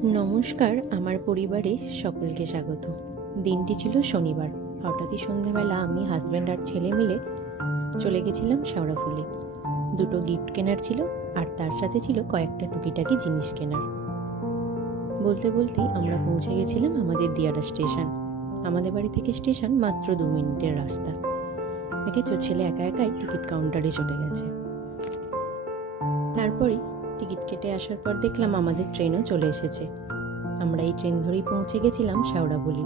নমস্কার, আমার পরিবারে সকলকে স্বাগত। দিনটি ছিল শনিবার। হঠাৎই সন্ধেবেলা আমি, হাজব্যান্ড আর ছেলে মিলে চলে গেছিলাম শেওড়াফুলি। দুটো গিফট কেনার ছিল, আর তার সাথে ছিল কয়েকটা টুকিটাকি জিনিস কেনার। বলতে বলতেই আমরা পৌঁছে গেছিলাম আমাদের দিয়ারা স্টেশন। আমাদের বাড়ি থেকে স্টেশন মাত্র 2 মিনিটের রাস্তা। দেখেছো, ছেলে একা একাই টিকিট কাউন্টারে চলে গেছে। তারপরে টিকিট কেটে আসার পর দেখলাম আমাদের ট্রেনও চলে এসেছে। আমরা এই ট্রেন ধরেই পৌঁছে গেছিলাম শেওড়াফুলি।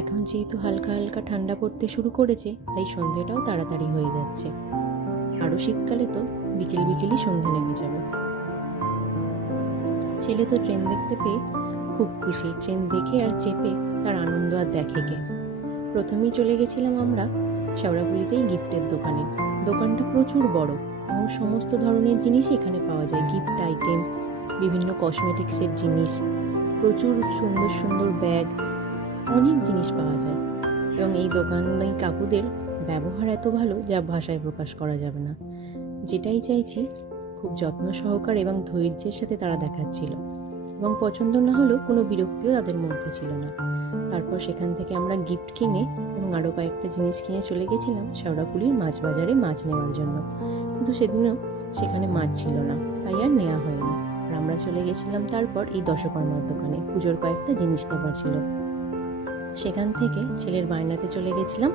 এখন যেহেতু হালকা হালকা ঠান্ডা পড়তে শুরু করেছে, তাই সন্ধেটাও তাড়াতাড়ি হয়ে যাচ্ছে। আরও শীতকালে তো বিকেল বিকেলই সন্ধে নেমে যাবে। ছেলে তো ট্রেন দেখতে পেয়ে খুব খুশি। ট্রেন দেখে আর চেপে তার আনন্দ আর দেখে কে। প্রথমেই চলে গেছিলাম আমরা শেওড়াফুলিতেই গিফটের দোকানে। দোকানটা প্রচুর বড় এবং সমস্ত ধরনের জিনিসই এখানে পাওয়া যায়। গিফট আইটেম, বিভিন্ন কসমেটিক্সের জিনিস, প্রচুর সুন্দর সুন্দর ব্যাগ, অনেক জিনিস পাওয়া যায়। এবং এই দোকানে কাকুদের ব্যবহার এত ভালো যা ভাষায় প্রকাশ করা যাবে না। যেটাই চাইছি খুব যত্ন সহকারে এবং ধৈর্যের সাথে তারা দেখাচ্ছিল, এবং পছন্দ না হলেও কোনো বিরক্তিও তাদের মধ্যে ছিল না। তারপর সেখান থেকে আমরা গিফট কিনে এবং আরও কয়েকটা জিনিস কিনে চলে গেছিলাম শেওড়াফুলির মাছ বাজারে মাছ নেওয়ার জন্য। কিন্তু সেদিনও সেখানে মাছ ছিল না, তাই আর নেওয়া হয়নি। আর আমরা চলে গেছিলাম তারপর এই দশকর্মার দোকানে। পুজোর কয়েকটা জিনিস নেবার ছিল। সেখান থেকে ছেলের বায়নাতে চলে গেছিলাম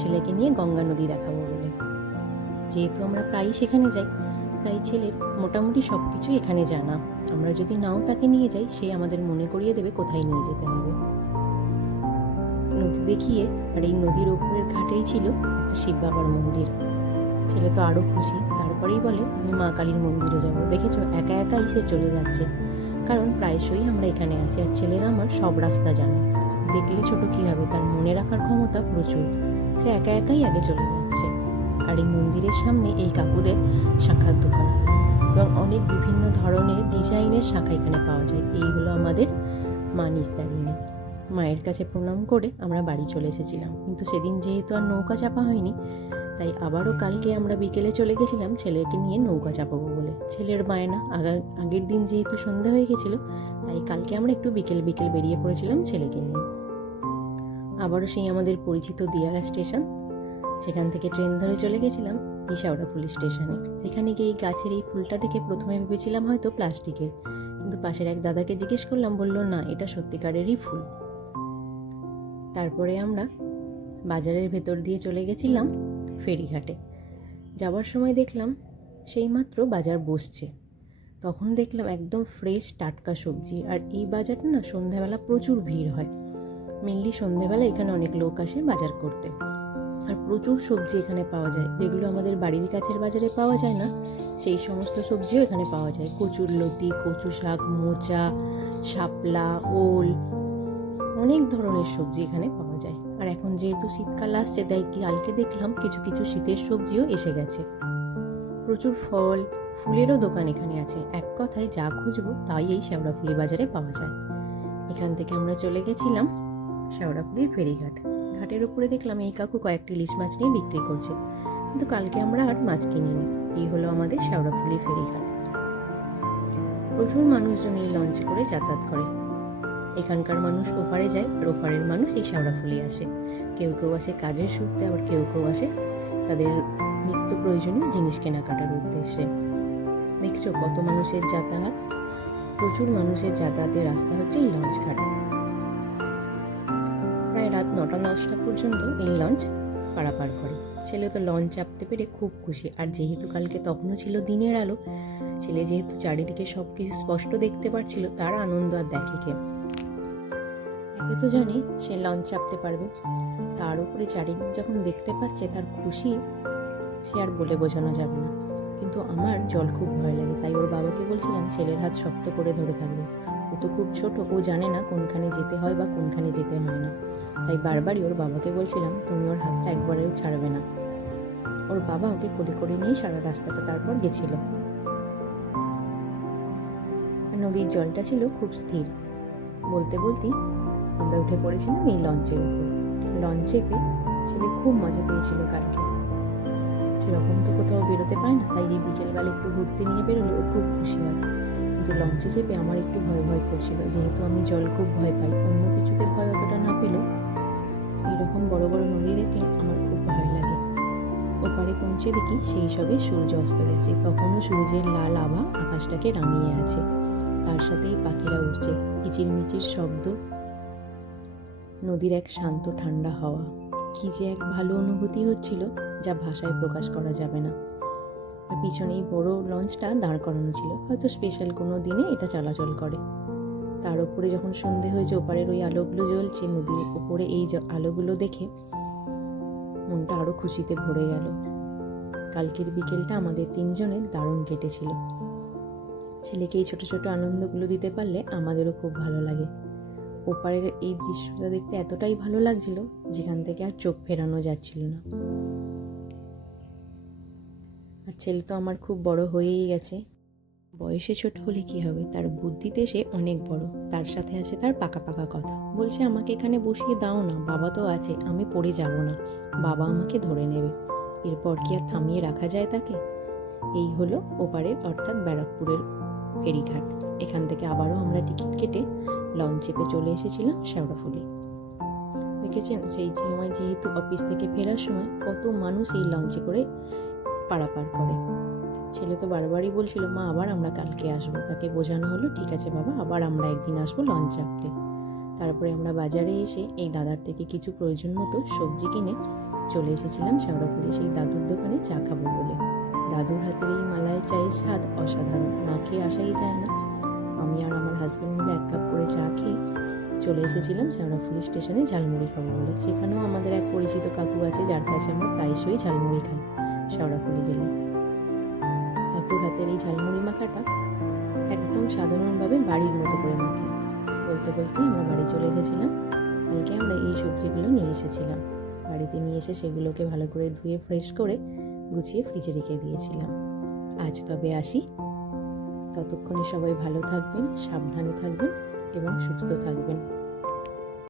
ছেলেকে নিয়ে গঙ্গা নদী দেখাবো বলে। যেহেতু আমরা প্রায়ই সেখানে যাই, তাই ছেলের মোটামুটি সব কিছুই এখানে জানা। আমরা যদি নাও তাকে নিয়ে যাই, সে আমাদের মনে করিয়ে দেবে কোথায় নিয়ে যেতে হবে। নদী দেখিয়ে, আর এই নদীর ওপরের ঘাটেই ছিল একটা শিব বাবার মন্দির। ছেলে তো আরও খুশি। তারপরেই বলে, আমি মা কালীর মন্দিরে যাব। দেখেছো, একা একাই সে চলে যাচ্ছে, কারণ প্রায়শই আমরা এখানে আসি আর ছেলেরা আমার সব রাস্তা জানে। দেখলে ছোট কী হবে, তার মনে রাখার ক্ষমতা প্রচুর। সে একা একাই আগে চলে যাচ্ছে। আর এই মন্দিরের সামনে এই কাকুদের শাখার দোকান, এবং অনেক বিভিন্ন ধরনের ডিজাইনের শাখা এখানে পাওয়া যায়। এই হলো আমাদের মা নিস্তারিণী। মায়ের কাছে প্রণাম করে আমরা বাড়ি চলে এসেছিলাম। কিন্তু সেদিন যেহেতু আর নৌকা চাপা হয়নি, তাই আবারও কালকে আমরা বিকেলে চলে গেছিলাম ছেলেকে নিয়ে নৌকা চাপাবো বলে। ছেলের বায়না, আগের দিন যেহেতু সন্ধ্যা হয়ে গেছিলো, তাই কালকে আমরা একটু বিকেল বিকেল বেরিয়ে পড়েছিলাম ছেলেকে নিয়ে। আবারও সেই আমাদের পরিচিত দিয়ারা স্টেশন। সেখান থেকে ট্রেন ধরে চলে গেছিলাম এই শেওড়াফুলি স্টেশনে। সেখানে গিয়ে এই গাছের এই ফুলটা দেখে প্রথমে ভেবেছিলাম হয়তো প্লাস্টিকের, কিন্তু পাশের এক দাদাকে জিজ্ঞেস করলাম, বলল না, এটা সত্যিকারেরই ফুল। তারপরে আমরা বাজারের ভেতর দিয়ে চলে গেছিলাম ফেরিঘাটে। যাওয়ার সময় দেখলাম সেইমাত্র বাজার বসছে। তখন দেখলাম একদম ফ্রেশ টাটকা সবজি। আর এই বাজারটা না সন্ধ্যাবেলা প্রচুর ভিড় হয়। মেনলি সন্ধ্যাবেলা এখানে অনেক লোক আসে বাজার করতে। আর প্রচুর সবজি এখানে পাওয়া যায়, যেগুলো আমাদের বাড়ির কাছের বাজারে পাওয়া যায় না, সেই সমস্ত সবজিও এখানে পাওয়া যায়। কচুরলতি, কচু শাক, মোচা, শাপলা, ওল, অনেক ধরনের সবজি এখানে পাওয়া যায়। আর এখন যেহেতু শীতকাল আসছে, তাই কালকে দেখলাম কিছু কিছু শীতের সবজিও এসে গেছে। প্রচুর ফল ফুলেরও দোকান এখানে আছে। এক কথায় যা খুঁজবো তাই এই শেওড়াফুলি বাজারে পাওয়া যায়। এখান থেকে আমরা চলে গেছিলাম শেওড়াফুলির ফেরিঘাট। ঘাটের উপরে দেখলাম এই কাকু কয়েকটি ইলিশ মাছ নিয়ে বিক্রি করছে, কিন্তু কালকে আমরা আর মাছ কিনিনি। এই হলো আমাদের শেওড়াফুলি ফেরিঘাট। প্রচুর মানুষজন এই লঞ্চে করে যাতায়াত করে। এখানকার মানুষ ওপারে যায়, আর ওপারের মানুষ এই শেওড়াফুলি আসে। কেউ কেউ আসে কাজের সূত্রে, আবার কেউ কেউ আসে তাদের নিত্য প্রয়োজনীয় জিনিস কেনাকাটার উদ্দেশ্যে। দেখছো কত মানুষের যাতায়াত। প্রচুর মানুষের যাতায়াতের রাস্তা হচ্ছে এই লঞ্চ ঘাট। প্রায় রাত 9টা-10টা পর্যন্ত এই লঞ্চ পারাপার করে। ছেলে তো লঞ্চ চাপতে পেরে খুব খুশি। আর যেহেতু কালকে তখনও ছিল দিনের আলো, ছেলে যেহেতু চারিদিকে সব কিছু স্পষ্ট দেখতে পারছিল, তার আনন্দ আর দেখে কে। একে তো জানি সে লঞ্চ চাপতে পারবে, তার উপরে চারিদিক যখন দেখতে পাচ্ছে তার খুশি সে আর বলে বোঝানো যাবে না। কিন্তু আমার জল খুব ভয় লাগে, তাই ওর বাবাকে বলছিলাম ছেলের হাত শক্ত করে ধরে থাকবে। ও তো খুব ছোট, ও জানে না কোনখানে যেতে হয় বা কোনখানে যেতে হয় না। তাই বারবারই ওর বাবাকে বলছিলাম, তুমি ওর হাতটা একবারেও ছাড়বে না। ওর বাবা ওকে কোলে করে নিয়েই সারা রাস্তাটা তারপর গেছিল। নদীর জলটা ছিল খুব স্থির। বলতে বলতেই আমরা উঠে পড়েছিলাম এই লঞ্চের উপর। লঞ্চ চেপে ছেলে খুব মজা পেয়েছিল কালকে। সেরকম তো কোথাও বেরোতে পায় না, তাই এই বিকেলবেলা একটু ঘুরতে নিয়ে বেরোলে ও খুব খুশি হয়। কিন্তু লঞ্চে চেপে আমার একটু ভয় ভয় করছিল, যেহেতু আমি জল খুব ভয় পাই। অন্য কিছুতে ভয় অতটা না পেলেও এরকম বড় বড় নদী দেখলে আমার খুব ভয় লাগে। ওপারে পৌঁছে দেখি সেই সবে সূর্য অস্ত গেছে। তখনও সূর্যের লাল আভা আকাশটাকে রাঙিয়ে আছে, তার সাথেই পাখিরা উঠছে, কিচিরমিচির শব্দ, নদীর এক শান্ত ঠান্ডা হাওয়া। কি যে এক ভালো অনুভূতি হচ্ছিল, যা ভাষায় প্রকাশ করা যাবে না। আর পিছনে এই বড় লঞ্চটা দাঁড় করানো ছিল, হয়তো স্পেশাল কোনো দিনে এটা চলাচল করে। তার উপরে যখন সন্ধে হয়েছে, ওপারের ওই আলোগুলো জ্বলছে, নদীর উপরে এই আলোগুলো দেখে মনটা আরো খুশিতে ভরে গেল। কালকের বিকেলটা আমাদের তিনজনের দারুণ কেটেছিল। ছেলেকে এই ছোট ছোট আনন্দগুলো দিতে পারলে আমাদেরও খুব ভালো লাগে। ওপারের এই দৃশ্যটা দেখতে এতটাই ভালো লাগছিল, যেখান থেকে আর চোখ ফেরানো যাচ্ছিল না। আর ছেলে তো আমার খুব বড় হয়েই গেছে। বয়সে ছোট হলে কি হবে, তার বুদ্ধিতে সে অনেক বড়। তার সাথে আছে তার পাকা পাকা কথা। বলছে, আমাকে এখানে বসিয়ে দাও না, বাবা তো আছে, আমি পড়ে যাব না, বাবা আমাকে ধরে নেবে। এরপর কি আর থামিয়ে রাখা যায় তাকে? এই হলো ওপারের অর্থাৎ ব্যারাকপুরের ফেরিঘাট। এখান থেকে আবারও আমরা টিকিট কেটে লঞ্চ চেপে চলে এসেছিলাম শেওড়াফুলি। দেখেছেন, সেই সময় যেহেতু অফিস থেকে ফেরার সময় কত মানুষ এই লঞ্চে করে পারাপার করে। ছেলে তো বারবারই বলছিল, মা আবার আমরা কালকে আসবো। তাকে বোঝানো হলো, ঠিক আছে বাবা, আবার আমরা একদিন আসবো লঞ্চ চাপতে। তারপরে আমরা বাজারে এসে এই দাদার থেকে কিছু প্রয়োজন মতো সবজি কিনে চলে এসেছিলাম শেওড়াফুলি সেই দাদুর দোকানে চা খাবো বলে। দাদুর হাতের এই মালাই চায়ের স্বাদ অসাধারণ, না খেয়ে আসাই যায় না। আমি আর আমার হাজব্যান্ড মিলে 1 কাপ করে চা খেয়ে চলে এসেছিলাম শেওড়াফুলি স্টেশনে ঝালমুড়ি খাবো বলে। সেখানেও আমাদের এক পরিচিত কাকু আছে, যার কাছে আমরা প্রায়শই ঝালমুড়ি খাই শেওড়াফুলি গেলে। কাকুর হাতের এই ঝালমুড়ি মাখাটা একদম সাধারণভাবে বাড়ির মতো করে মাখে। বলতে বলতে আমরা বাড়ি চলে এসেছিলাম। কালকে আমরা এই সবজিগুলো নিয়ে এসেছিলাম। বাড়িতে নিয়ে এসে সেগুলোকে ভালো করে ধুয়ে ফ্রেশ করে গুছিয়ে ফ্রিজে রেখে দিয়েছিলাম। আজ তবে আসি। ততক্ষণে সবাই ভালো থাকবেন, সাবধানে থাকবেন এবং সুস্থ থাকবেন।